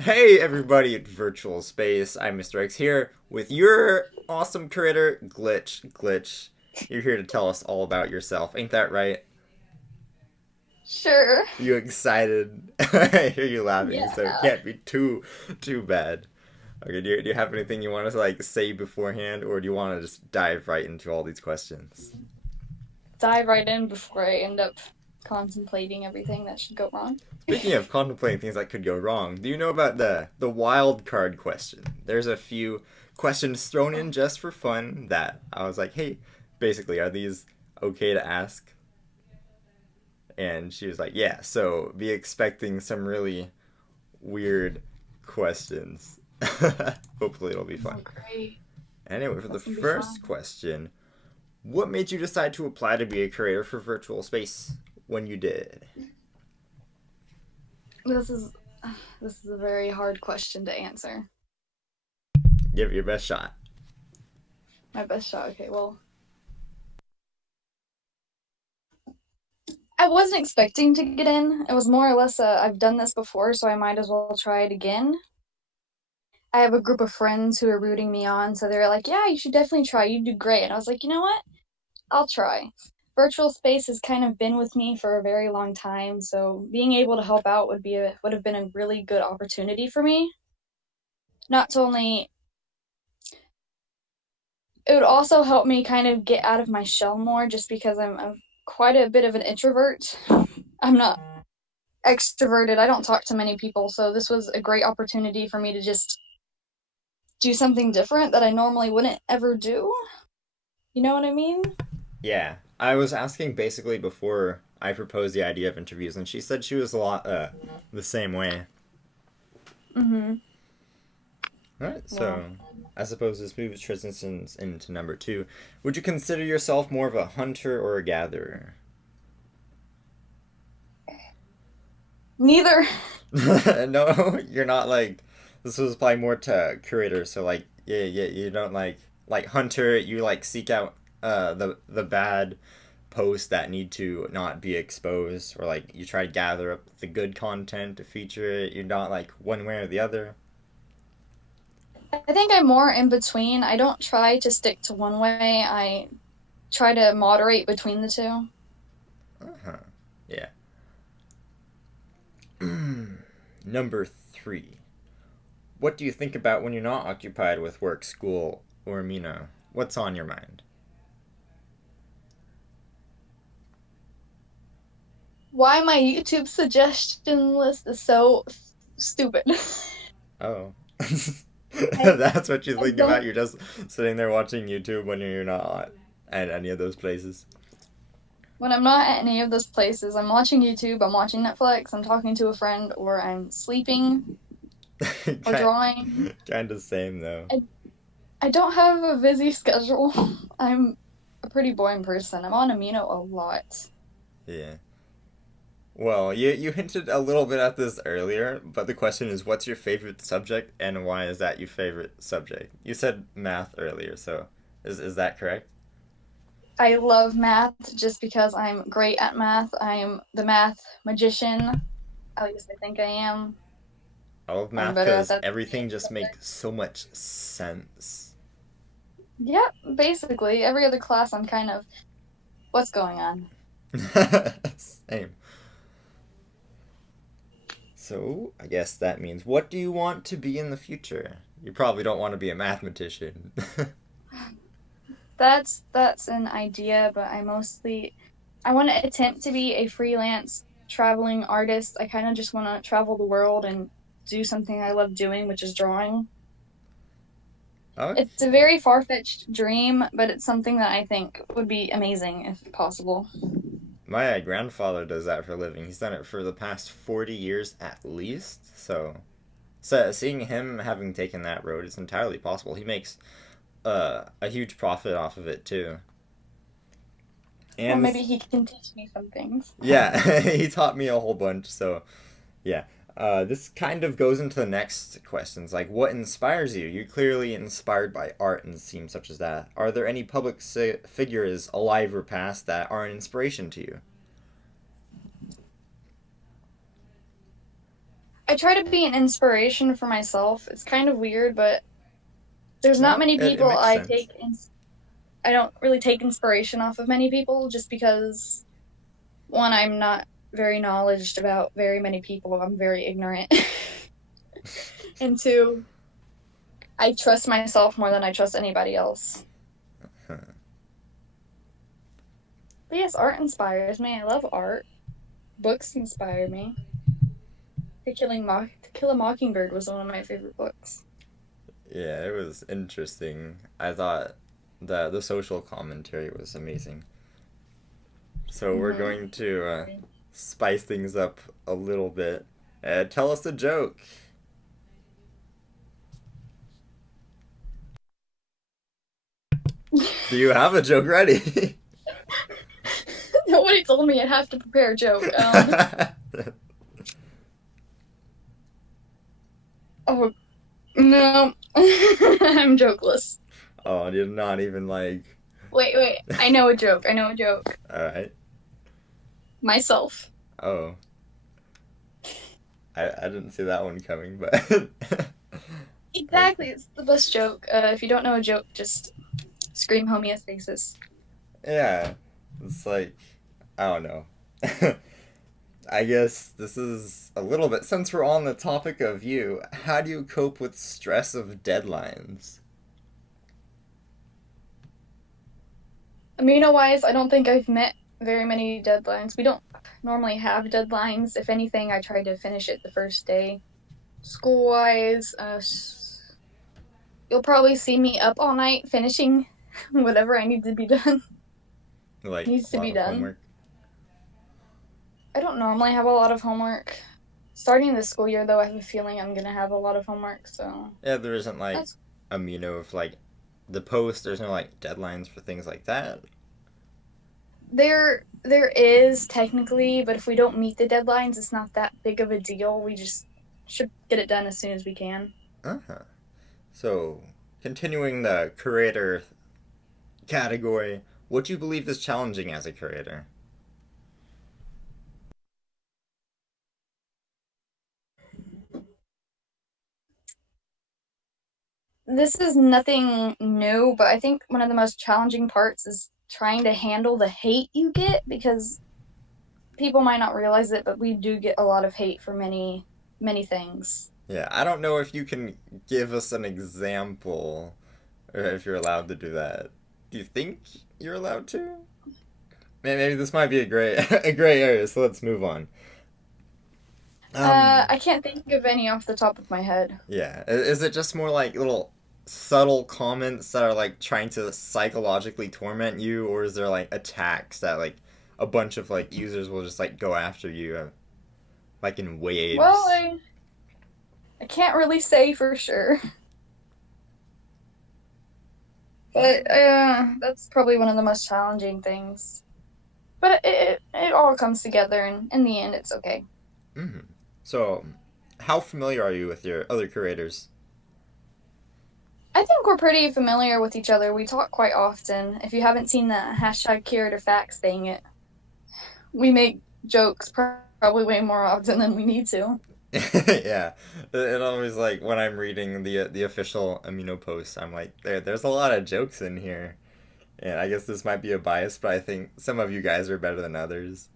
Hey everybody at Virtual Space, I'm Mr. X here with your awesome curator, Glytch. Glytch, you're here to tell us all about yourself, ain't that right? Sure. You excited? I hear you laughing, so it Yeah. can't be too bad. Okay, do you have anything you want to say beforehand, or do you want to just dive right into all these questions? Dive right in before I end up contemplating everything that should go wrong. Speaking of contemplating things that could go wrong, do you know about the wild card question? There's a few questions thrown in just for fun that I was like, hey, basically, are these okay to ask? And she was like, yeah, so be expecting some really weird questions. Hopefully, it'll be fun. Oh, great. Anyway, for the That's gonna be first fun. question, what made you decide to apply to be a curator for virtual space when you did? This is this is a very hard question to answer. Give it your best shot. My best shot. Okay, well, I wasn't expecting to get in. It was more or less I've done this before, so I might as well try it again. I have a group of friends who are rooting me on, so they're like, "Yeah, you should definitely try. You do great." And I was like, "You know what? I'll try." Virtual space has kind of been with me for a very long time, so being able to help out would have been a really good opportunity for me. Not to only It would also help me kind of get out of my shell more, just because I'm quite a bit of an introvert. I'm not extroverted. I don't talk to many people, so this was a great opportunity for me to just do something different that I normally wouldn't ever do. You know what I mean? Yeah, I was asking basically before I proposed the idea of interviews, and she said she was a lot the same way. Mhm. All right, Well, so I suppose this moves transitions into number two. Would you consider yourself more of a hunter or a gatherer? neither. No, you're not like. This was probably more to curators, so yeah, you don't like hunter. You like seek out the bad posts that need to not be exposed, or like you try to gather up the good content to feature it. You're not like one way or the other. I think I'm more in between. I don't try to stick to one way. I try to moderate between the two. Uh-huh. Yeah. Number three. What do you think about when you're not occupied with work, school, or Amino? What's on your mind? Why my YouTube suggestion list is so stupid. Oh. I That's what you I think about? don't You're just sitting there watching YouTube when you're not at any of those places. When I'm not at any of those places, I'm watching YouTube, I'm watching Netflix, I'm talking to a friend, or I'm sleeping or kind, drawing. kind of same though. I I don't have a busy schedule. I'm a pretty boring person. I'm on Amino a lot. Yeah. Well, you hinted a little bit at this earlier, but the question is, what's your favorite subject, and why is that your favorite subject? You said math earlier, so is that correct? I love math just because I'm great at math. I'm the math magician. At least I think I am. I love I'm math better at because that than everything any just subject. makes so much sense. Yeah, basically. Every other class, I'm kind of, what's going on? Same. So, I guess that means what do you want to be in the future? You probably don't want to be a mathematician. That's an idea, but I want to attempt to be a freelance traveling artist. I kind of just want to travel the world and do something I love doing, which is drawing. Okay. It's a very far-fetched dream, but it's something that I think would be amazing if possible. My grandfather does that for a living. He's done it for the past 40 years at least. So seeing him having taken that road is entirely possible. He makes a huge profit off of it too. Well, And maybe this, he can teach me some things. yeah, he taught me a whole bunch. So yeah. This kind of goes into the next questions, like what inspires you? You're clearly inspired by art and themes such as that. Are there any public figures, alive or past, that are an inspiration to you? I try to be an inspiration for myself. It's kind of weird, but there's not No, many it people makes sense. I don't really take inspiration off of many people just because one, I'm not very knowledgeable about very many people. I'm very ignorant. And two, I trust myself more than I trust anybody else. But yes, art inspires me. I love art. Books inspire me. To Kill a Mockingbird was one of my favorite books. Yeah, it was interesting. I thought the social commentary was amazing. So we're Mm-hmm. going to spice things up a little bit. Tell us a joke. Do you have a joke ready? Nobody told me I'd have to prepare a joke. Oh no, I'm jokeless. Oh, you're not even like. Wait. I know a joke. I know a joke. All right. Myself. Oh, I didn't see that one coming, but Exactly. It's the best joke. If you don't know a joke, just scream homeostasis. yeah, it's like I don't know. I guess this is a little bit since we're on the topic of you. How do you cope with stress of deadlines? Amino wise, I don't think I've met very many deadlines. We don't normally have deadlines. If anything, I try to finish it the first day. School wise, you'll probably see me up all night finishing whatever I need to be done. Like Needs a to lot be of done. homework. I don't normally have a lot of homework. Starting this school year, though, I have a feeling I'm gonna have a lot of homework. So Yeah, there isn't like that's Amino of like the post. There's no like deadlines for things like that. there is technically, but if we don't meet the deadlines, it's not that big of a deal. We just should get it done as soon as we can. Uh huh. So continuing the curator category, what do you believe is challenging as a curator? This is nothing new, but I think one of the most challenging parts is trying to handle the hate you get because people might not realize it, but we do get a lot of hate for many things. Yeah, I don't know if you can give us an example or if you're allowed to do that. Do you think you're allowed to? Maybe this might be a gray a gray area, so let's move on. Um, I can't think of any off the top of my head. yeah. Is it just more like little subtle comments that are like trying to psychologically torment you, or is there like attacks that like a bunch of like users will just like go after you like in Well, waves? I can't really say for sure, but that's probably one of the most challenging things. But it all comes together, and in the end, it's okay. Hmm. So, how familiar are you with your other curators? I think we're pretty familiar with each other. We talk quite often. If you haven't seen the hashtag Curator facts thing, we make jokes probably way more often than we need to. Yeah, it always like when I'm reading the official Amino posts, I'm like, there's a lot of jokes in here, and I guess this might be a bias, but I think some of you guys are better than others.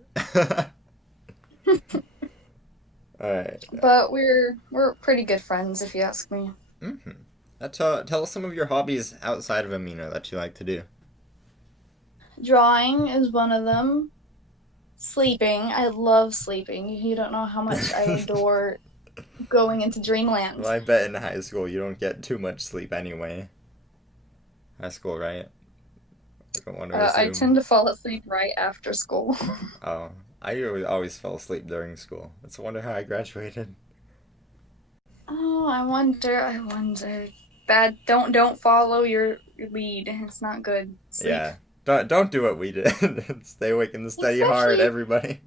All right. But we're pretty good friends, if you ask me. Mm-hmm. Tell us some of your hobbies outside of Amino that you like to do. Drawing is one of them. Sleeping, I love sleeping. You don't know how much I adore going into Well, dreamland. I bet in high school you don't get too much sleep anyway. High school, right? I don't want to I tend assume. to fall asleep right after school. Oh, I always fell asleep during school. It's a wonder how I graduated. Oh, I wonder. Bad. Don't follow your lead. It's not good. Sleep, Yeah. Don't do what we did. Stay awake and study hard, especially everybody.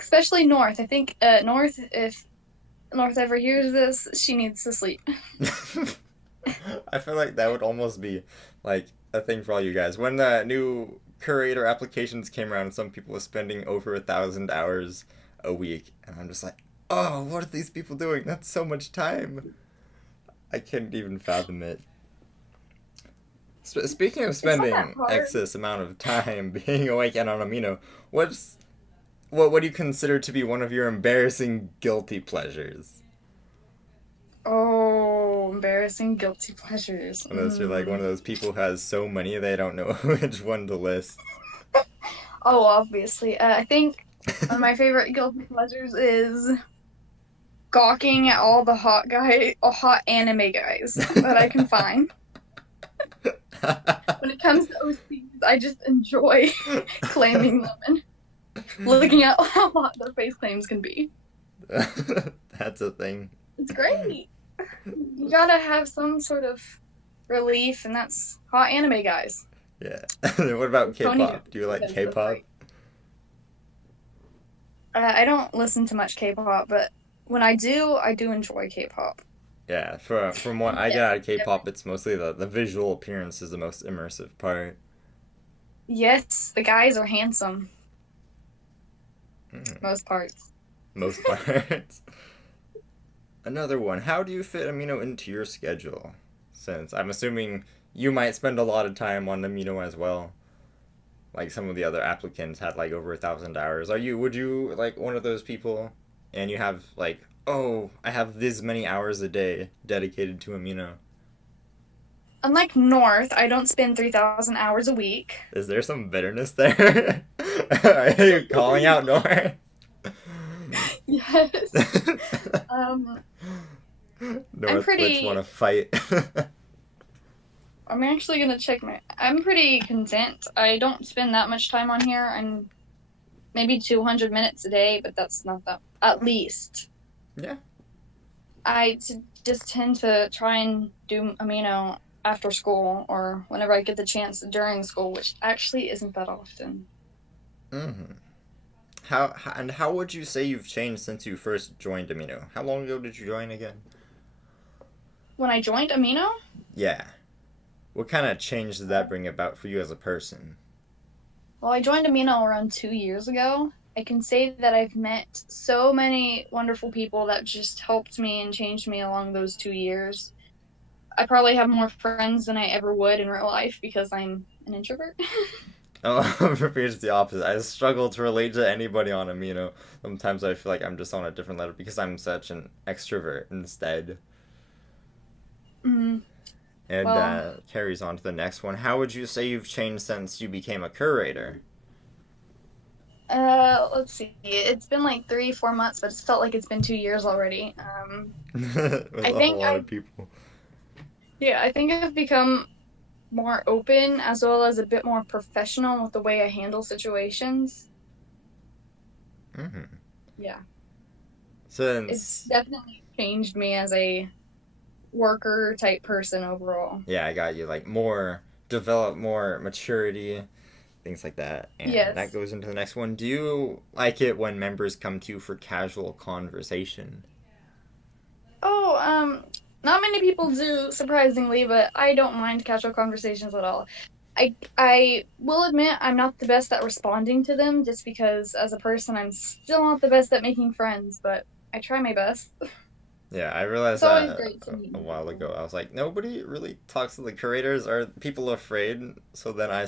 especially North. I think North. If North ever hears this, she needs to sleep. I feel like that would almost be like a thing for all you guys. When the new curator applications came around, some people were spending over 1,000 hours a week, and I'm just like, oh, what are these people doing? That's so much time. I can't even fathom it. Speaking of It's not that spending hard. excess amount of time being awake and on amino, what do you consider to be one of your embarrassing guilty pleasures? Oh, embarrassing guilty pleasures. Unless you're like one of those people who has so many they don't know which one to list. Oh, obviously. I think one of my favorite guilty pleasures is gawking at all the hot anime guys that I can find. When it comes to OCs, I just enjoy claiming them and looking at how hot their face claims can be. That's a thing. It's great. You gotta have some sort of relief, and that's hot anime guys. Yeah. What about Tony K-pop? Do you like is so K-pop? great. I don't listen to much K-pop, but when I do enjoy K-pop. Yeah, from what I Yeah. get out of K-pop, it's mostly the visual appearance is the most immersive part. Yes, the guys are handsome, Mm, most parts. most parts. Another one. How do you fit Amino into your schedule? Since I'm assuming you might spend a lot of time on Amino as well. Like some of the other applicants had like over 1,000 hours. Would you like one of those people and you have like, oh, I have this many hours a day dedicated to Amino? Unlike North, I don't spend 3,000 hours a week. Is there some bitterness there? Are you calling out North? Yes. Um, I'm North Glytch want pretty. to fight. I'm actually gonna check my. I'm pretty content. I don't spend that much time on here. I'm maybe 200 minutes a day, but that's not that. At least. Yeah. Just tend to try and do amino after school or whenever I get the chance during school, which actually isn't that often. Mm-hmm. How would you say you've changed since you first joined Amino? How long ago did you join again? When I joined amino, Yeah. What kind of change did that bring about for you as a person? well, I joined amino around 2 years ago. I can say that I've met so many wonderful people that just helped me and changed me along those 2 years. I probably have more friends than I ever would in real life because I'm an introvert. Oh, for me it's the opposite. I struggle to relate to anybody on Amino. Sometimes I feel like I'm just on a different level because I'm such an extrovert instead. Mm, And well, carries on to the next one. How would you say you've changed since you became a curator? let's see. It's been like 3, 4 months, but it's felt like it's been 2 years already. With I a whole think lot of people. yeah, I think I've become more open as well as a bit more professional with the way I handle situations. Hmm. Yeah, it's Since definitely changed me as a worker type person overall. yeah, I got you like more develop more maturity, things like that. And that Yes. goes into the next one. Do you like it when members come to you for casual conversation? Oh, not many people do, surprisingly, but I don't mind casual conversations at all. I will admit I'm not the best at responding to them just because as a person I'm still not the best at making friends, but I try my best. Yeah, I realized It's always that great to meet a new while people. ago. I was like, nobody really talks to the curators. Are people afraid? So then I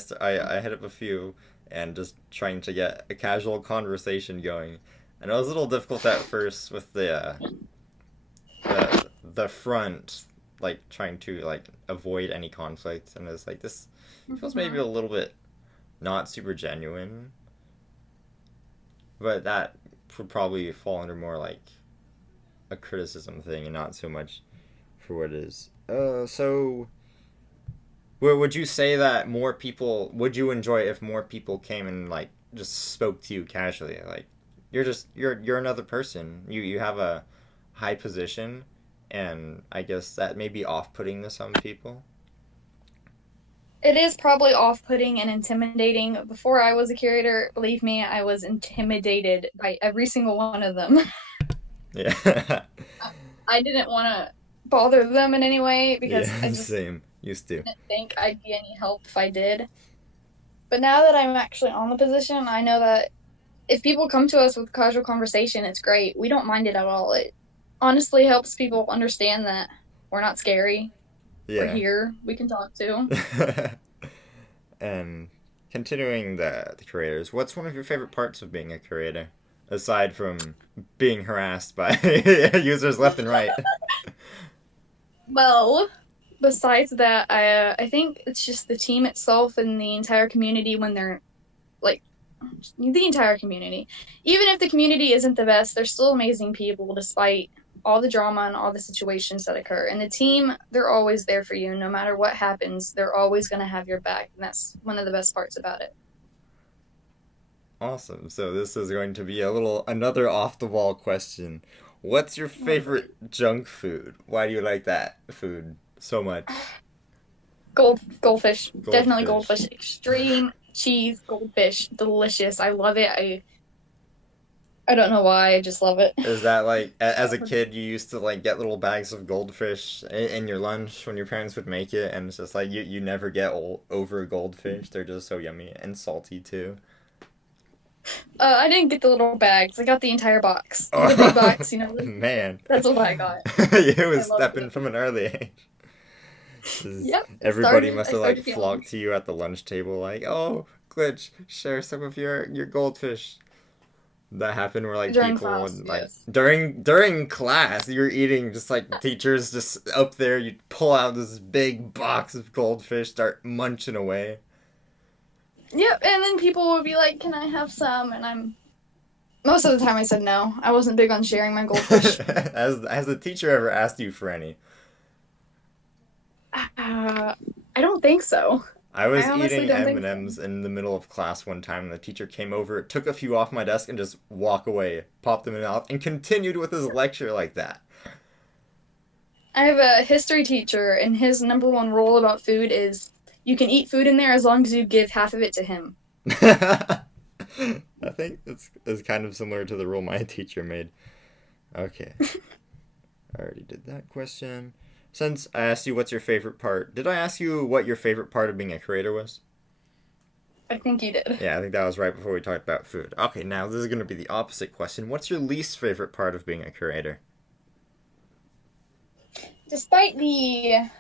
hit up a few and just trying to get a casual conversation going. And it was a little difficult at first with the front, like trying to like avoid any conflict. And it's like this feels maybe Mhm. a little bit not super genuine, but that would probably fall under more like a criticism thing and not so much for what it is. So would you say that more people would you enjoy if more people came and like just spoke to you casually? Like you're another person. You have a high position, and I guess that may be off-putting to some people. It is probably off-putting and intimidating. Before I was a curator, believe me, I was intimidated by every single one of them. Yeah. I didn't want to bother them in any way because I Yeah, just same. Used to. didn't think I'd be any help if I did. But now that I'm actually on the position, I know that if people come to us with casual conversation, it's great. We don't mind it at all. It honestly helps people understand that we're not scary. We're Yeah. here. We can talk to. And continuing the curators, what's one of your favorite parts of being a curator? Aside from being harassed by users left and right. Well, besides that, I think it's just the team itself and the entire community when they're like the entire community. Even if the community isn't the best, they're still amazing people despite all the drama and all the situations that occur. And the team, they're always there for you. No matter what happens, they're always going to have your back. And that's one of the best parts about it. Awesome. So this is going to be another off the wall question. What's your Oh, great. favorite junk food? Why do you like that food so much? Goldfish. Definitely Goldfish. goldfish. Extreme cheese goldfish. Delicious. I love it. I don't know why. I just love it. Is that like as a kid you used to like get little bags of goldfish in your lunch when your parents would make it, and it's just like you never get over goldfish. They're just so yummy and salty too. I didn't get the little bags. I got the entire box. The big Oh box, you know. man, That's what I got. you I was loved stepping it. from an early age. Yep. Everybody must I have like started young. flocked to you at the lunch table, like, "Oh, Glitch, share some of your goldfish." That happened where like During people class, would like yes. during class you're eating just like teachers just up there, you pull out this big box of goldfish, start munching away. Yep, and then people would be like, "Can I have some?" And I'm most of the time I said no. I wasn't big on sharing my goldfish. Has the teacher ever asked you for any? I don't think so. I I was honestly eating don't think M&Ms in the middle of class one time, and the teacher came over, took a few off my desk, and just walk away, popped them in the mouth, and continued with his lecture like that. I have a history teacher, and his number one rule about food is you can eat food in there as long as you give half of it to him. I think it's kind of similar to the rule my teacher made. Okay, I already did that question. Since I asked you what's your favorite part, did I ask you what your favorite part of being a creator was? I think you did. Yeah, I think that was right before we talked about food. Okay, now this is going to be the opposite question. What's your least favorite part of being a curator? Despite the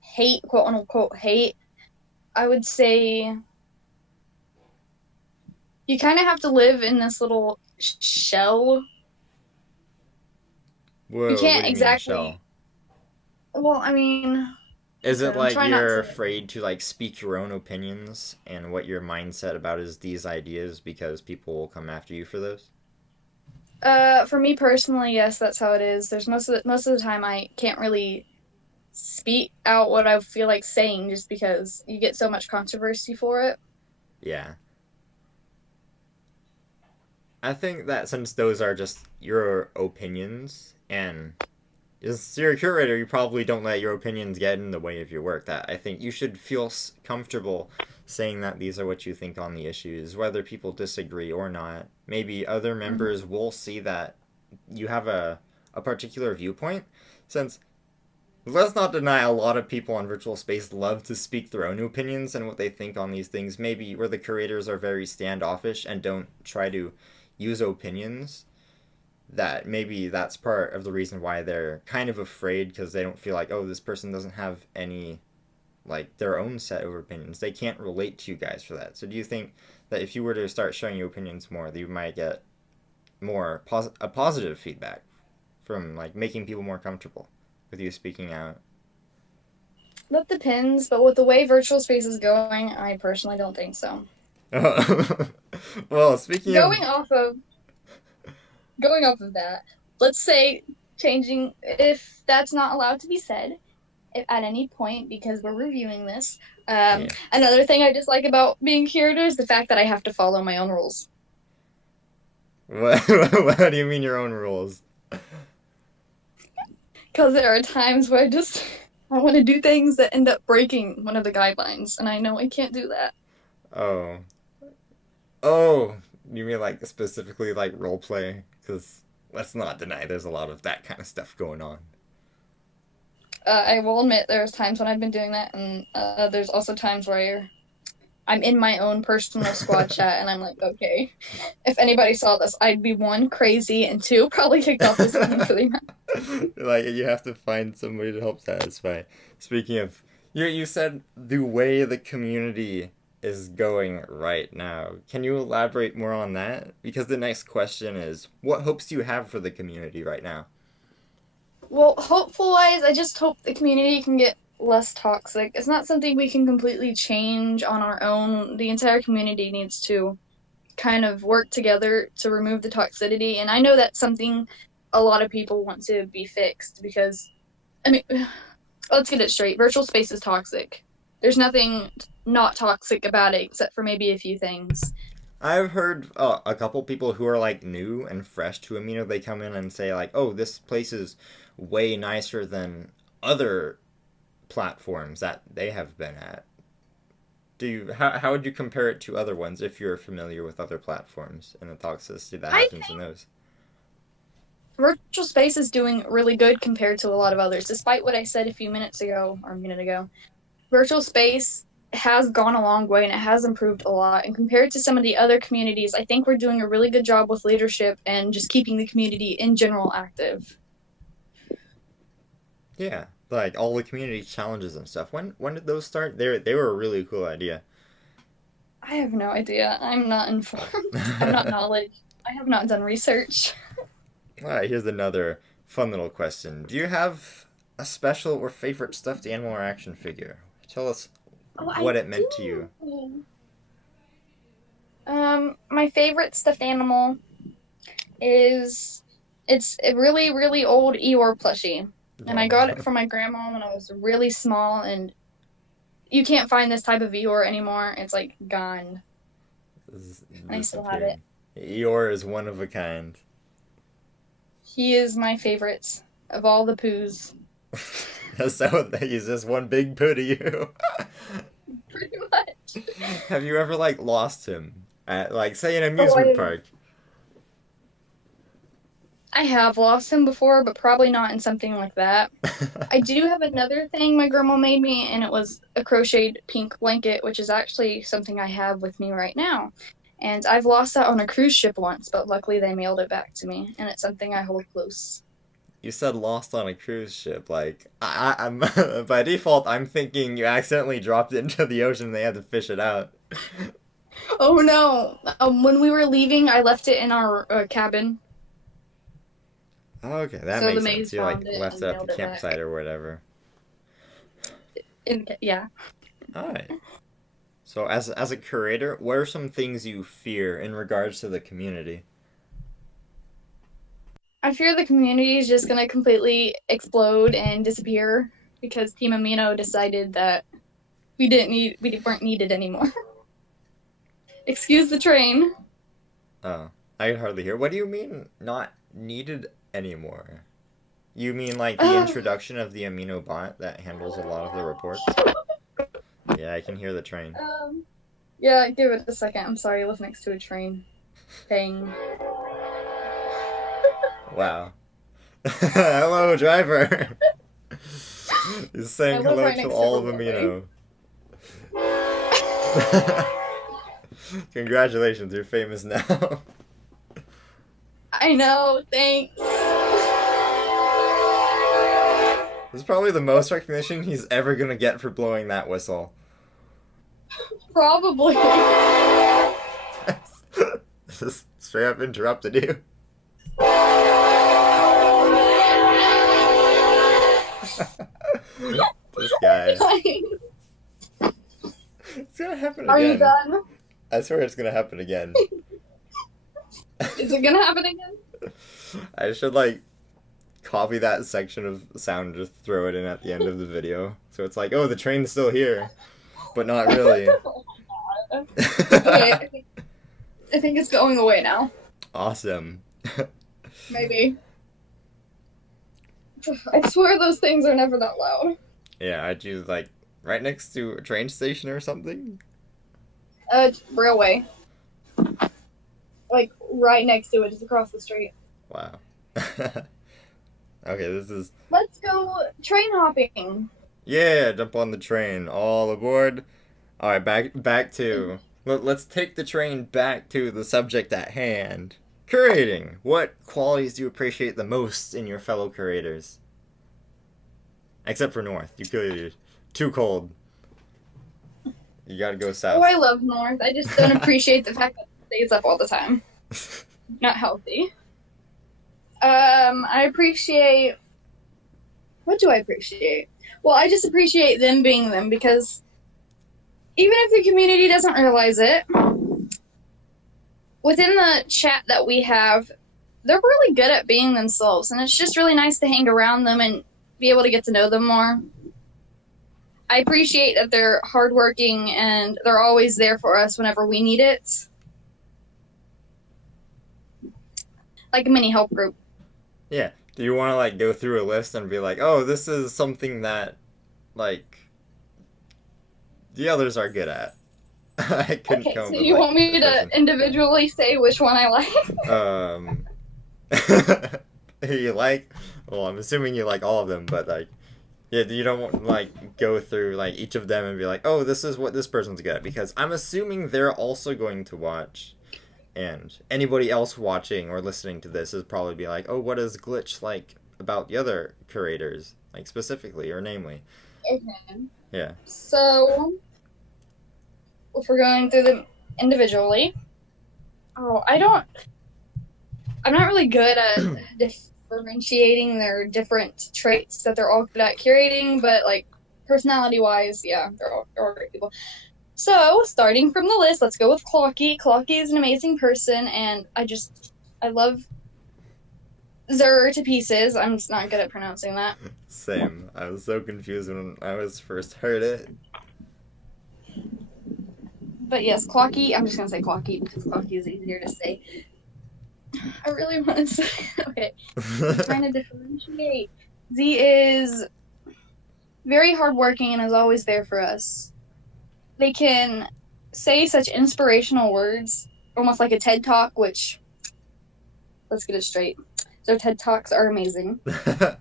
hate, quote unquote hate, I would say you kind of have to live in this little shell. You Whoa, what can't do you mean exactly. shell? Well, I mean, Is it I'm like trying not you're to. afraid to like speak your own opinions and what your mindset about is these ideas because people will come after you for those? For me personally, yes, that's how it is. There's most of the time I can't really speak out what I feel like saying just because you get so much controversy for it. Yeah. I think that since those are just your opinions and as you're a curator, you probably don't let your opinions get in the way of your work. That I think you should feel comfortable saying that these are what you think on the issues, whether people disagree or not. Maybe other Mhm. members will see that you have a particular viewpoint. Since let's not deny a lot of people on virtual space love to speak their own opinions and what they think on these things. Maybe where the curators are very standoffish and don't try to use opinions, that maybe that's part of the reason why they're kind of afraid because they don't feel like, oh, this person doesn't have any like their own set of opinions. They can't relate to you guys for that. So do you think that if you were to start showing your opinions more, that you might get more a positive feedback from like making people more comfortable with you speaking out? That depends, but with the way virtual space is going, I personally don't think so. Well, speaking of Going off of going off of that, let's say changing if that's not allowed to be said if, at any point because we're reviewing this. yeah, Another thing I dislike about being curator is the fact that I have to follow my own rules. what do you mean your own rules? Because there are times where I want to do things that end up breaking one of the guidelines, and I know I can't do that. Oh, oh, you mean like specifically like role play? Because let's not deny there's a lot of that kind of stuff going on. I will admit there's times when I've been doing that, and there's also times where I'm in my own personal squad chat, and I'm like, okay, if anybody saw this, I'd be one, crazy, and two, probably kicked off this game for the amount. Like you have to find somebody to help satisfy. Speaking of, you said the way the community is going right now. Can you elaborate more on that? Because the next question is, what hopes do you have for the community right now? Well, hopeful wise, I just hope the community can get less toxic. It's not something we can completely change on our own. The entire community needs to kind of work together to remove the toxicity. And I know that's something a lot of people want to be fixed because, I mean, let's get it straight. Virtual space is toxic. There's nothing not toxic about it except for maybe a few things. I've heard a couple people who are like new and fresh to Amino. They come in and say like, "Oh, this place is way nicer than other platforms that they have been at." How would you compare it to other ones if you're familiar with other platforms and the toxicity that I happens in think those? virtual space is doing really good compared to a lot of others, despite what I said a few minutes ago or a minute ago. Virtual space has gone a long way and it has improved a lot. And compared to some of the other communities, I think we're doing a really good job with leadership and just keeping the community in general active. Yeah, like all the community challenges and stuff. When did those start? They were a really cool idea. I have no idea. I'm not informed. I'm not knowledge. I have not done research. All right, here's another fun little question. Do you have a special or favorite stuffed animal or action figure? Tell us Oh, I what it meant to you. do. My favorite stuffed animal is it's a really, really old Eeyore plushie. And I got it Oh, from my grandma when I was really small, and you can't find this type of Eeyore anymore. It's like gone. I still have it. disappeared. Eeyore is one of a kind. He is my favorite of all the poos. So he's just one big poo to you. Pretty much. Have you ever like lost him at like say an Oh, amusement park? I have lost him before, but probably not in something like that. I do have another thing my grandma made me, and it was a crocheted pink blanket, which is actually something I have with me right now. And I've lost that on a cruise ship once, but luckily they mailed it back to me, and it's something I hold close. You said lost on a cruise ship. Like I'm by default, I'm thinking you accidentally dropped it into the ocean and they had to fish it out. Oh no! When we were leaving, I left it in our cabin, Okay, that so the makes sense. maids You like found it left and it at the mailed it campsite back. or whatever. Yeah. All right. So as a curator, what are some things you fear in regards to the community? I fear the community is just gonna completely explode and disappear because Team Amino decided that we weren't needed anymore. Excuse the train. Oh, I can hardly hear. What do you mean not needed anymore? You mean like the Uh, introduction of the Amino bot that handles a lot of the reports? Yeah, I can hear the train. um, yeah, give it a second. I'm sorry, I live next to a train. Bang. Wow. Hello, driver. He's I saying live hello right to next to all of a railway. Amino. Congratulations, you're famous now. I know, thanks. This is probably the most recognition he's ever gonna get for blowing that whistle. Probably. Just straight up interrupted you. This guy. It's gonna happen Are you again. done? I swear it's gonna happen again. Is it gonna happen again? I should like copy that section of sound and just throw it in at the end of the video. So it's like, oh, the train's still here, but not really. Oh my god. Okay, I think it's going away now. Awesome. Maybe. I swear those things are never that loud. Yeah, I'd use like right next to a train station or something. Railway. Like, right next to it, just across the street. Wow. Okay, this is Let's go train hopping. yeah. Jump on the train. All aboard. All right, back to let's take the train back to the subject at hand. Curating. What qualities do you appreciate the most in your fellow curators? Except for North. You could too cold. You gotta go Oh, south. I love North. I just don't appreciate the fact that it stays up all the time. Not healthy. I appreciate. What do I appreciate? Well, I just appreciate them being them because even if the community doesn't realize it, within the chat that we have, they're really good at being themselves, and it's just really nice to hang around them and be able to get to know them more. I appreciate that they're hardworking and they're always there for us whenever we need it. Like a mini help group. Yeah. Do you want to like go through a list and be like, oh, this is something that like the others are good at? I couldn't Okay, come so up with, you like, want me the to person. individually say which one I like? You like? Well, I'm assuming you like all of them, but like, yeah, you don't want like go through like each of them and be like, oh, this is what this person's good at, because I'm assuming they're also going to watch, and anybody else watching or listening to this is probably be like, oh, what is Glytch like about the other curators, like specifically or namely? Okay. Yeah. So, if we're going through them individually, I'm not really good at differentiating their different traits that they're all good at curating, but like personality-wise, yeah, they're all great people. So, starting from the list, let's go with Clocky. Clocky is an amazing person, and I love Zer to pieces. I'm just not good at pronouncing that. Same. I was so confused when I was first heard it. But yes, Clocky, I'm just going to say Clocky because Clocky is easier to say. I really want to say, okay, I'm trying to differentiate. Z is very hardworking and is always there for us. They can say such inspirational words, almost like a TED Talk, which, let's get it straight. Their TED Talks are amazing.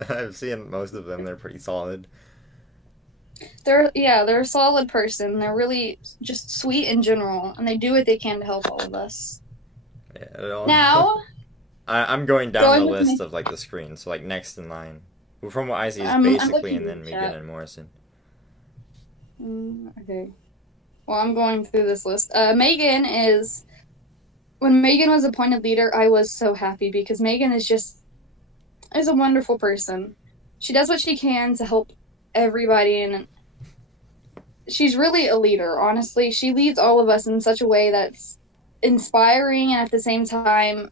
I've seen most of them. They're pretty solid. They're a solid person. They're really just sweet in general, and they do what they can to help all of us. Yeah, Now, I'm going down the list of like the screen, so like next in line. From what I see is basically, and then Megan and Morrison. Okay. Well, I'm going through this list. Megan is. When Megan was appointed leader, I was so happy because Megan is a wonderful person. She does what she can to help everybody, and she's really a leader, honestly. She leads all of us in such a way that's inspiring and at the same time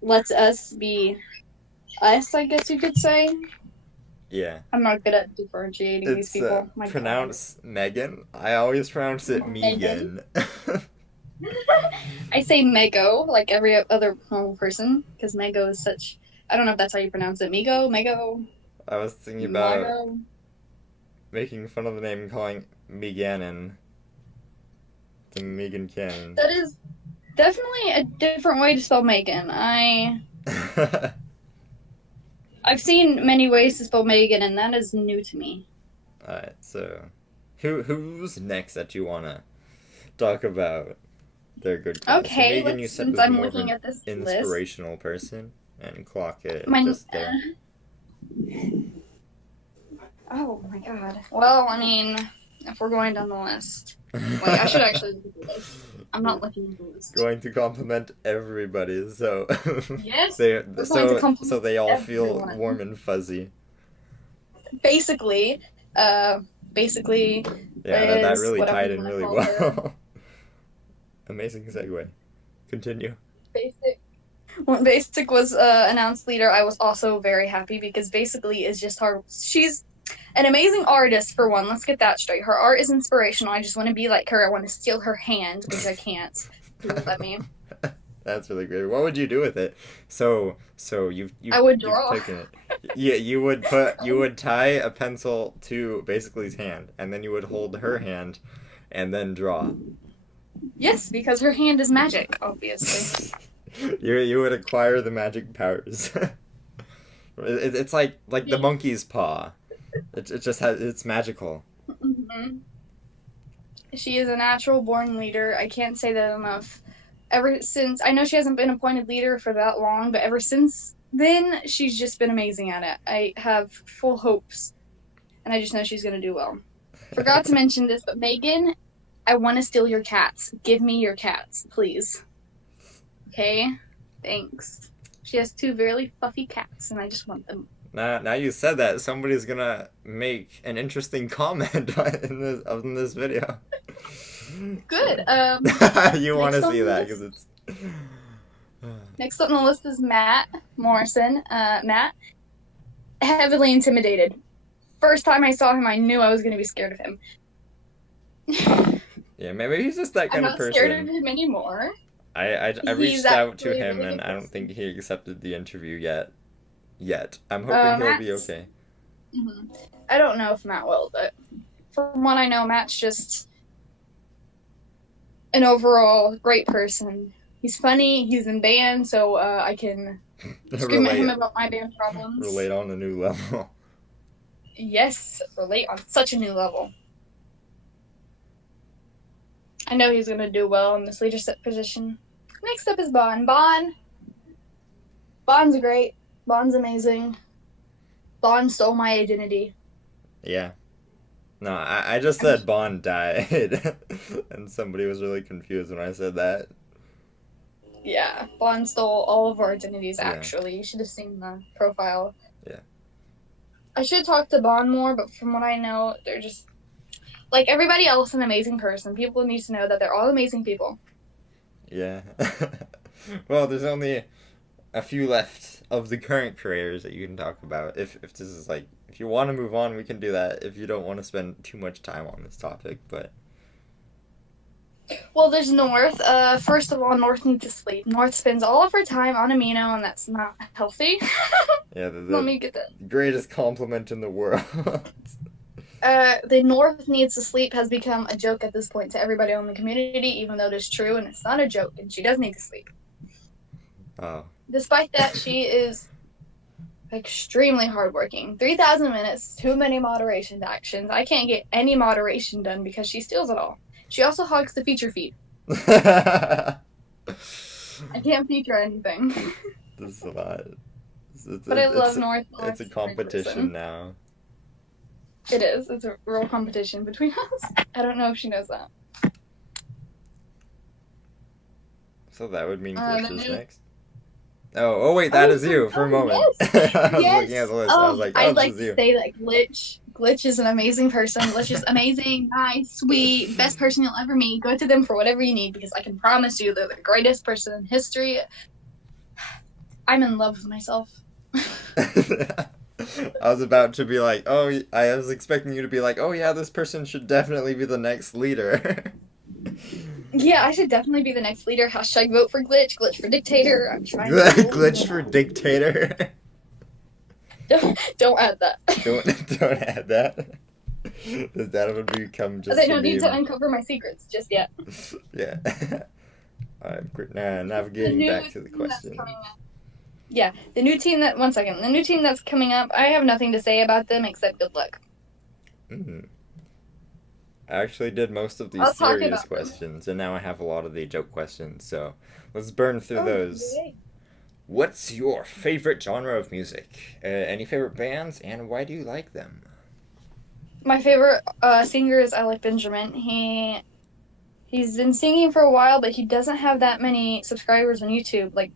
lets us be us, I guess you could say. Yeah. I'm not good at differentiating these people. Pronounce Megan. I always pronounce it Megan. I say Mego, like every other normal person, because Mego is such... I don't know if that's how you pronounce it. Mego? I was thinking about making fun of the name, calling Meganon to Megan Cannon. That is definitely a different way to spell Megan. I've seen many ways to spell Megan, and that is new to me. Alright, so who's next that you want to talk about? They're good class. Okay, so Megan, you said, since was I'm more of looking an at this inspirational list, person, and Clock it just there. Oh my god. Well, I mean, if we're going down the list. Wait, I should actually look at the list. I'm not looking at the list. Going to compliment everybody, so yes. so they all feel warm and fuzzy. Basically. Yeah, that really tied in really well. Amazing segue. Continue. When Basic was announced leader, I was also very happy because Basically is just hard. She's an amazing artist, for one. Let's get that straight. Her art is inspirational. I just want to be like her. I want to steal her hand, which I can't. Let me. That's really great. What would you do with it? So I would draw. You've taken it. Yeah, you would tie a pencil to Basically's hand, and then you would hold her hand, and then draw. Yes, because her hand is magic, obviously. You would acquire the magic powers. It's like the monkey's paw. It just has, it's magical. Mm-hmm. She is a natural born leader. I can't say that enough. Ever since, I know she hasn't been appointed leader for that long, but ever since then, she's just been amazing at it. I have full hopes, and I just know she's going to do well. Forgot to mention this, but Megan, I want to steal your cats. Give me your cats, please. Okay? Thanks. She has 2 very fluffy cats, and I just want them. Now you said that, somebody's gonna make an interesting comment in this video. Good. You want to see that because it's. Next on the list is Matt Morrison. Matt, heavily intimidated. First time I saw him, I knew I was going to be scared of him. Yeah, maybe he's just that kind of person. I'm not scared of him anymore. I reached out to him, and I don't think he accepted the interview yet. I'm hoping he'll be okay. Mm-hmm. I don't know if Matt will, but from what I know, Matt's just an overall great person. He's funny, he's in band, so I can scream at him about my band problems. Relate on a new level. Yes, relate on such a new level. I know he's going to do well in this leadership position. Next up is Bon. Bon's great. Bon's amazing. Bon stole my identity. Yeah. No, I just said Bon died. And somebody was really confused when I said that. Yeah, Bon stole all of our identities, actually. Yeah. You should have seen the profile. Yeah. I should talk to Bon more, but from what I know, they're just... like everybody else, an amazing person. People need to know that they're all amazing people. Yeah. Well, there's only a few left of the current creators that you can talk about. If this is like, if you want to move on, we can do that. If you don't want to spend too much time on this topic, but... Well, there's North. First of all, North needs to sleep. North spends all of her time on Amino, and that's not healthy. Yeah, let me get that. Greatest compliment in the world. The North needs to sleep has become a joke at this point to everybody in the community, even though it is true, and it's not a joke, and she does need to sleep. Oh. Despite that, she is extremely hardworking. 3,000 minutes, too many moderation actions. I can't get any moderation done because she steals it all. She also hogs the feature feed. I can't feature anything. This is a lot. But I love North. It's a competition now. It is. It's a real competition between us. I don't know if she knows that. So that would mean Glytch is next? Oh wait, that is you for a moment. Yes. I was looking at the list. I was like, I'd like this is you. To say that Glytch is an amazing person. Glytch is amazing, nice, sweet, best person you'll ever meet. Go to them for whatever you need because I can promise you they're the greatest person in history. I'm in love with myself. I was about to be like, oh, I was expecting you to be like, oh yeah, this person should definitely be the next leader. Yeah, I should definitely be the next leader. Hashtag vote for Glytch. Glytch for dictator. I'm trying to Glytch for dictator. Don't add that. Don't add that. That would become just. They don't need to uncover my secrets just yet. Yeah. Alright, navigating back to the question. Yeah, the new team that... One second. The new team that's coming up, I have nothing to say about them except good luck. Mm-hmm. I actually did most of these serious questions, and now I have a lot of the joke questions, so let's burn through those. Yay. What's your favorite genre of music? Any favorite bands, and why do you like them? My favorite singer is Alec Benjamin. He's been singing for a while, but he doesn't have that many subscribers on YouTube. Like,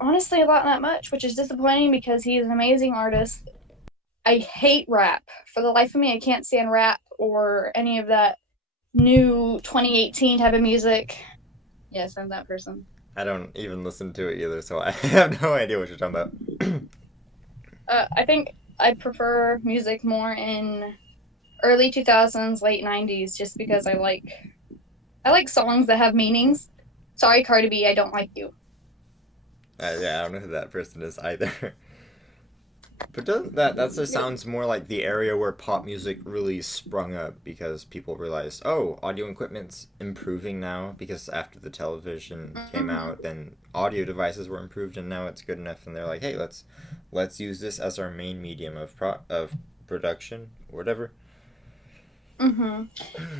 honestly, not that much, which is disappointing because he's an amazing artist. I hate rap. For the life of me, I can't stand rap or any of that new 2018 type of music. Yes, I'm that person. I don't even listen to it either, so I have no idea what you're talking about. I think I prefer music more in early 2000s, late 90s, just because I like songs that have meanings. Sorry, Cardi B, I don't like you. Yeah, I don't know who that person is either. But doesn't that just sounds more like the area where pop music really sprung up because people realized, oh, audio equipment's improving now because after the television came out, then audio devices were improved and now it's good enough, and they're like, hey, let's use this as our main medium of production or whatever. Mm-hmm.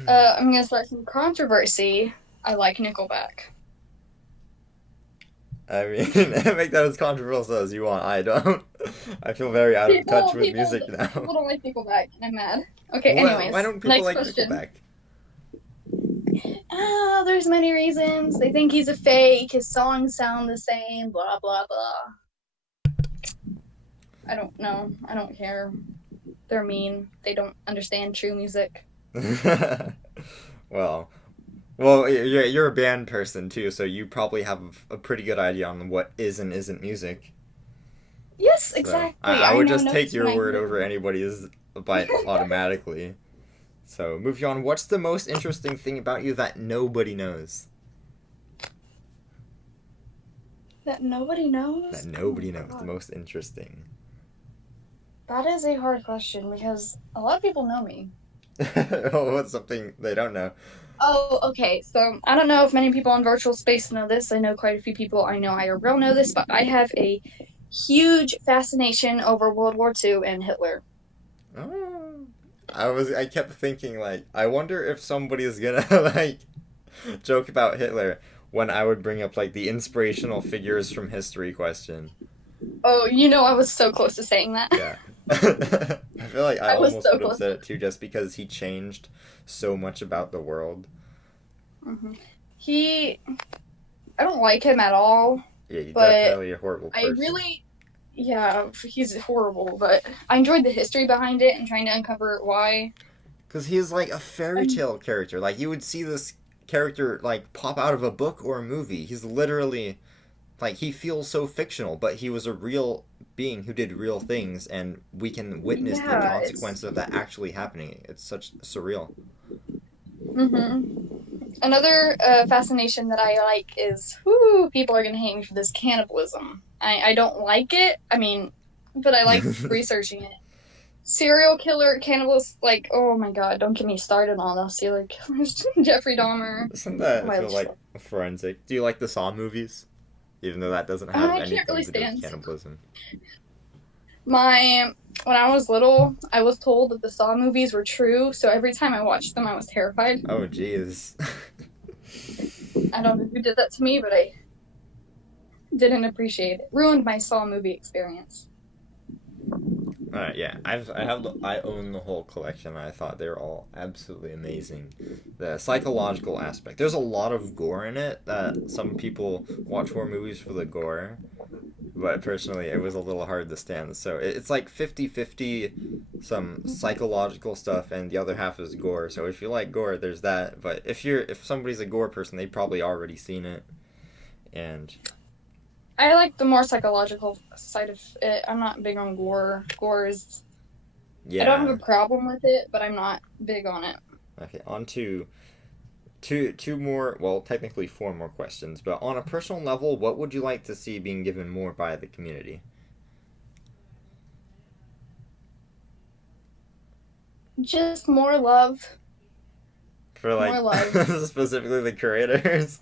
I'm gonna start some controversy. I like Nickelback. I mean, make that as controversial as you want. I don't. I feel very out of touch People, with people, music now. people don't like Nickelback, and I'm mad. Okay, Why anyways, don't people next like question. Nickelback? Oh, there's many reasons. They think he's a fake. His songs sound the same. Blah blah blah. I don't know. I don't care. They're mean. They don't understand true music. well, well, you're a band person too, so you probably have a pretty good idea on what is and isn't music. Yes, So exactly. I I would know just take notes when your I word hear over them. anybody's by automatically. So moving on, what's the most interesting thing about you that nobody knows? That nobody That knows? Oh my nobody knows. The god. most interesting. That is a hard question because a lot of people know me. Oh, what's something they don't know? Oh, okay. So I don't know if many people in virtual space know this. I know quite a few people I know IRL know this, but I have a huge fascination over World War II and Hitler. Oh, I kept thinking like I wonder if somebody is gonna like joke about Hitler when I would bring up like the inspirational figures from history question. Oh, I was so close to saying that. Yeah. I feel like I I was almost so would have close. said it too just because he changed so much about the world. Hmm. He, I don't like him at all, Yeah, he's but definitely a horrible I person. really, yeah, he's horrible, but I enjoyed the history behind it and trying to uncover why. Because he's like a fairy And tale character. Like you would see this character like pop out of a book or a movie. He's literally like he feels so fictional, but he was a real being who did real things, and we can witness the yeah, it's consequences of that actually happening. It's such surreal. another fascination that I like is, people are gonna hate me for this cannibalism. I don't like it. I mean, but I like researching it. Serial killer, cannibals, like, oh my god, don't get me started on those serial killers. Jeffrey Dahmer. Doesn't that My, feel like forensic? Do you like the Saw movies? Even though that doesn't have I can't anything really to do with stand. cannibalism. My When I was little, I was told that the Saw movies were true, so every time I watched them, I was terrified. Oh, jeez. I don't know who did that to me, but I didn't appreciate it. Ruined my Saw movie experience. Yeah, I own the whole collection. I thought they were all absolutely amazing. The psychological aspect. There's a lot of gore in it. That some people watch horror movies for the gore, but personally, it was a little hard to stand. So it's like 50-50, some psychological stuff, and the other half is gore. So if you like gore, there's that. But if somebody's a gore person, they've probably already seen it. And I like the more psychological side of it. I'm not big on gore. Gore is. I don't have yeah. a problem with it, but I'm not big on it. Okay, on to two more, well, technically four more questions, but on a personal level, what would you like to see being given more by the community? Just more love. For More like love. specifically the curators?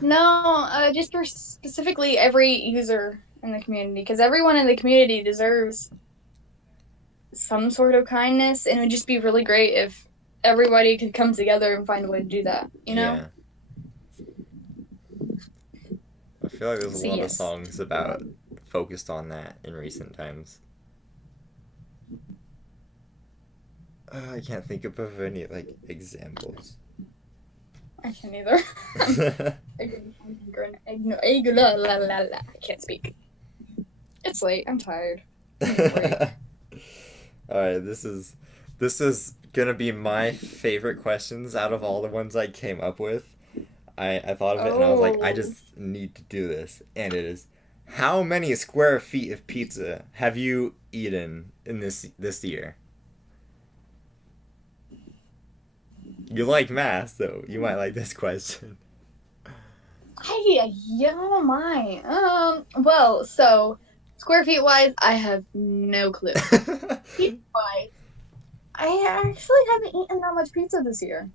No, just for specifically every user in the community, because everyone in the community deserves some sort of kindness, and it would just be really great if everybody could come together and find a way to do that, you know? Yeah. I feel like there's a So, lot of yes. songs about focused on that in recent times. I can't think of any like examples. I can't either. I can't speak. It's late. I'm tired. I need a break. All right, this is gonna be my favorite questions out of all the ones I came up with. I thought of it and I was like, I Oh, just need to do this, and it is, how many square feet of pizza have you eaten in this year? You like math, so you might like this question. yeah, oh my. Well, so square feet wise, I have no clue. Pizza wise, I actually haven't eaten that much pizza this year.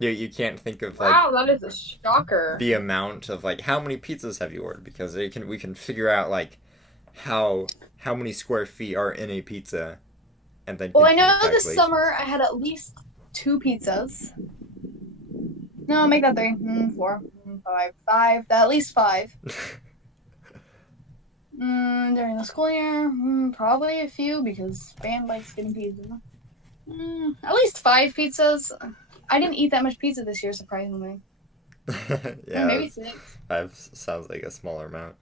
You can't think of like Wow, that is a shocker. the amount of like how many pizzas have you ordered, because we can figure out like how many square feet are in a pizza, And then Well, I continue know this calculations. summer I had at least 2 pizzas. No, make that 3. 4. 5. 5. At least 5. During the school year, probably a few because band likes getting pizza. At least 5 pizzas. I didn't eat that much pizza this year, surprisingly. Yeah, Maybe that's 6. 5 sounds like a smaller amount.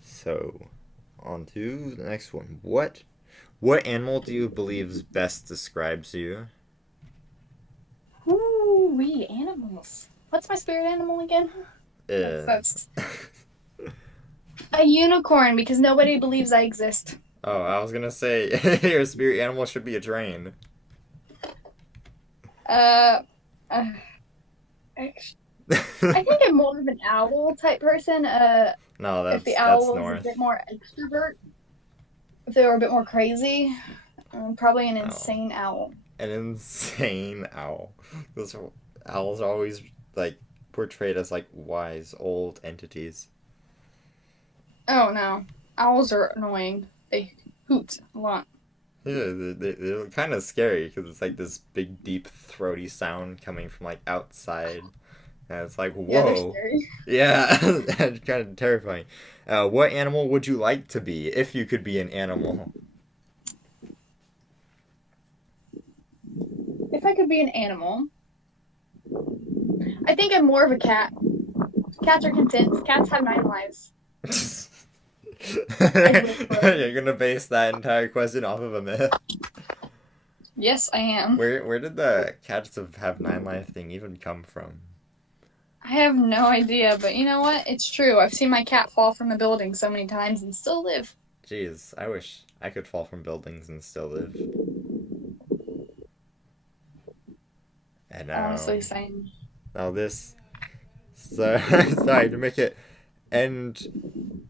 So, on to the next one. What animal do you believe best describes you? Ooh, wee, animals. What's my spirit animal again? Uh, That's a unicorn because nobody believes I exist. oh, I was gonna say your spirit animal should be a train. Uh, uh I think I'm more of an owl type person. No, If the that's owl was a bit north. more extrovert, if they were a bit more crazy, probably an Oh, insane owl. an insane owl. Those owls are always like portrayed as like wise old entities. Oh no, owls are annoying. They hoot a lot. Yeah, they're kind of scary because it's like this big, deep, throaty sound coming from like outside, and it's like, Yeah, they're whoa, scary. yeah, it's kind of terrifying. What animal would you like to be if you could be an animal? If I could be an animal, I think I'm more of a cat. Cats are content. Cats have 9 lives. I live forever. You're gonna base that entire question off of a myth. Yes, I am. Where did the cats have 9 life thing even come from? I have no idea, but you know what? It's true. I've seen my cat fall from a building so many times and still live. Jeez, I wish I could fall from buildings and still live. And Honestly, same. now this. So, sorry to make it end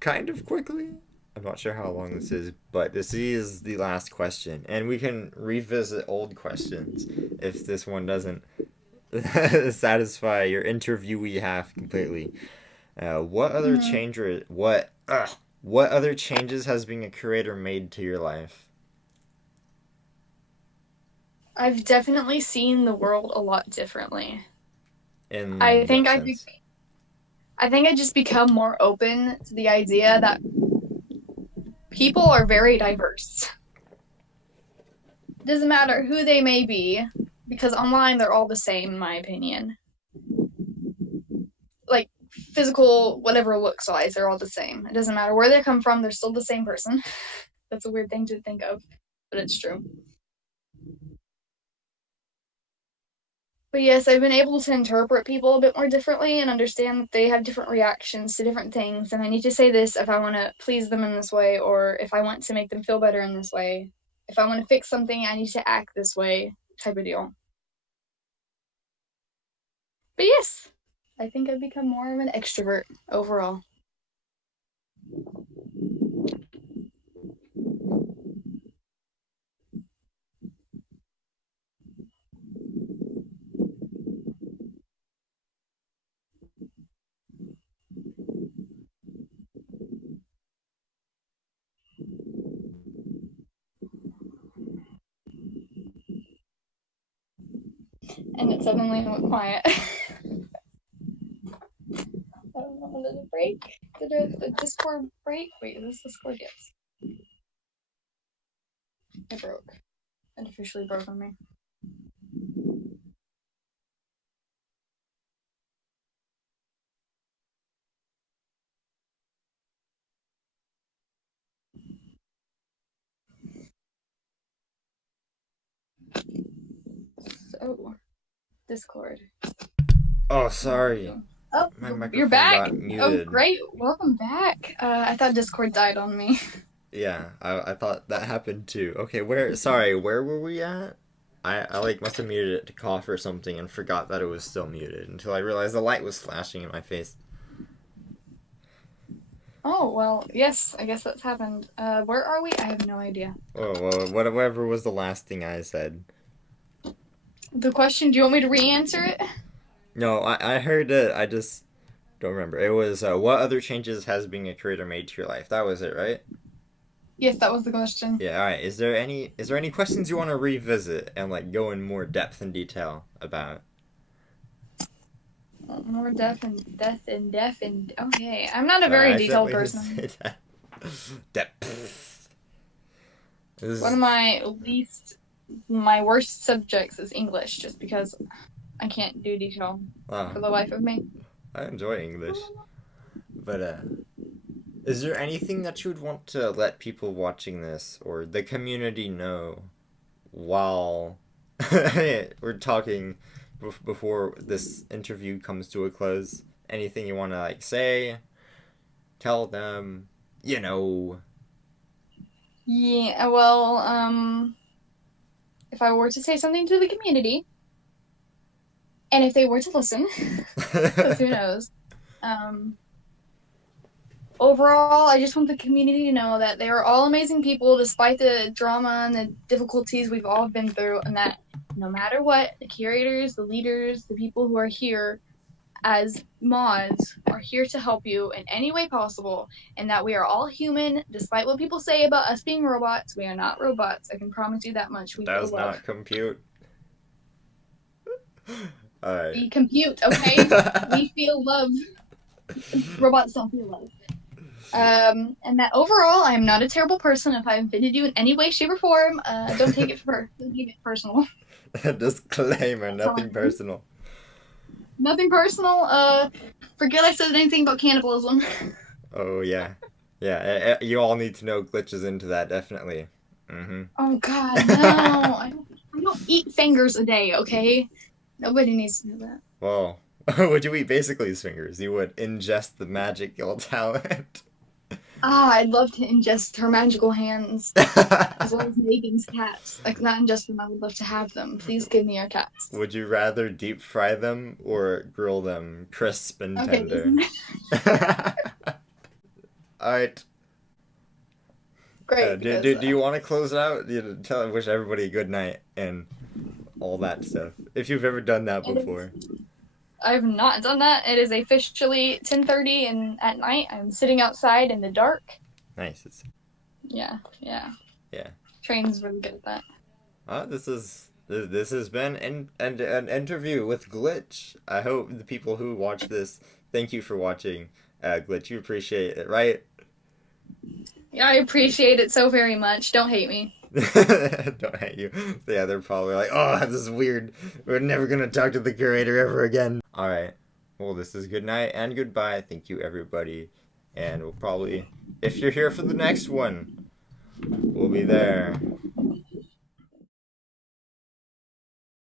kind of quickly. I'm not sure how long this is, but this is the last question, and we can revisit old questions if this one doesn't satisfy your interviewee half completely. What other Mm, change what other changes has being a curator made to your life? I've definitely seen the world a lot differently. I In think what I be- sense? I think I just become more open to the idea that people are very diverse. It doesn't matter who they may be, because online they're all the same, in my opinion. Like physical, whatever looks wise, they're all the same. It doesn't matter where they come from, they're still the same person. That's a weird thing to think of, but it's true. But yes, I've been able to interpret people a bit more differently and understand that they have different reactions to different things. And I need to say this if I want to please them in this way, or if I want to make them feel better in this way. If I want to fix something, I need to act this way, type of deal. But yes, I think I've become more of an extrovert overall. And it suddenly went quiet. I don't know, did it break? Did the Discord break? Wait, is this Discord? Yes. It broke. It officially broke on me. So, Discord. Oh, What are we sorry. doing? Oh, My you're microphone back. got Oh, muted. great. Welcome back. I thought Discord died on me. Yeah, I thought that happened too. Okay, where were we at? I like must have muted it to cough or something and forgot that it was still muted until I realized the light was flashing in my face. Oh, well, yes, I guess that's happened. Where are we? I have no idea. Oh, well, whatever was the last thing I said. The question, do you want me to re-answer it? No, I heard it. I just don't remember. It was what other changes has being a creator made to your life? That was it, right? Yes, that was the question. Yeah, all right. Is there any questions you want to revisit and like go in more depth and detail about? More deaf and okay. I'm not a Sorry, I very detailed accidentally person. said that. Depth. This One of is, my worst subjects is English, just because I can't do detail wow, for the life of me. I enjoy English, but is there anything that you would want to let people watching this or the community know while we're talking before this interview comes to a close? Anything you want to like say, tell them, you know? Yeah, well, if I were to say something to the community, and if they were to listen, because who knows, um, overall, I just want the community to know that they are all amazing people, despite the drama and the difficulties we've all been through, and that no matter what, the curators, the leaders, the people who are here as mods are here to help you in any way possible, and that we are all human, despite what people say about us being robots. We are not robots. I can promise you that much. We feel Does love. not compute. All right. We compute, okay? We feel love. Robots don't feel love. And that overall, I am not a terrible person. If I offended you in any way, shape, or form, don't take it personal. Disclaimer, nothing personal. Nothing personal. Forget I said anything about cannibalism. Oh yeah, yeah. You all need to know Glytch is into that definitely. Mm-hmm. Oh God, no! I don't eat fingers a day. Okay, nobody needs to know that. Well, would you eat basically his fingers? You would ingest the magical talent. Ah, I'd love to ingest her magical hands, as well as Megan's cats. Like not ingest them. I would love to have them. Please give me your cats. Would you rather deep fry them or grill them crisp and Okay. tender? All right. Great, because Do you want to close it out? Wish everybody a good night and all that stuff. If you've ever done that before. I've not done that. It is officially 10:30 and at night. I'm sitting outside in the dark. Nice. Yeah. Yeah. Train's really good at that. This has been an interview with Glytch. I hope the people who watch this, thank you for watching, Glytch. You appreciate it, right? Yeah, I appreciate it so very much. Don't hate me. Don't hate you. Yeah, they're probably like, oh, this is weird. We're never gonna talk to the curator ever again. All right. Well, this is good night and goodbye. Thank you, everybody. And we'll probably, if you're here for the next one, we'll be there.